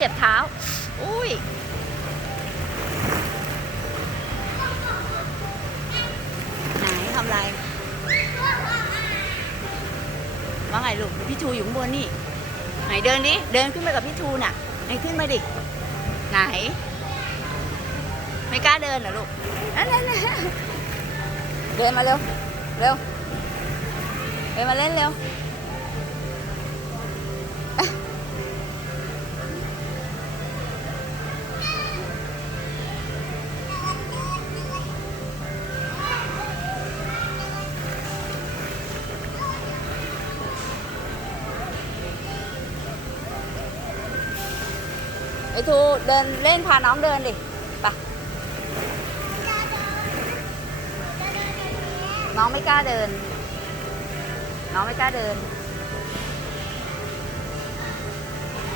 เจ็บเท้า อุ้ยไหนทำไรว่าไงลูกพี่ชูอยู่ข้างบนนี่ไหนเดินดิเดินขึ้นไปกับพี่ชูน่ะไหนขึ้นมาดิไหนไม่กล้าเดินเหรอลูกนั่นเดินมาเร็วเร็วเดินมาเล่นเร็วไอ้ทูเดินเล่นพาน้องเดินดิไปน้องไม่กล้าเดินน้องไม่กล้าเดิน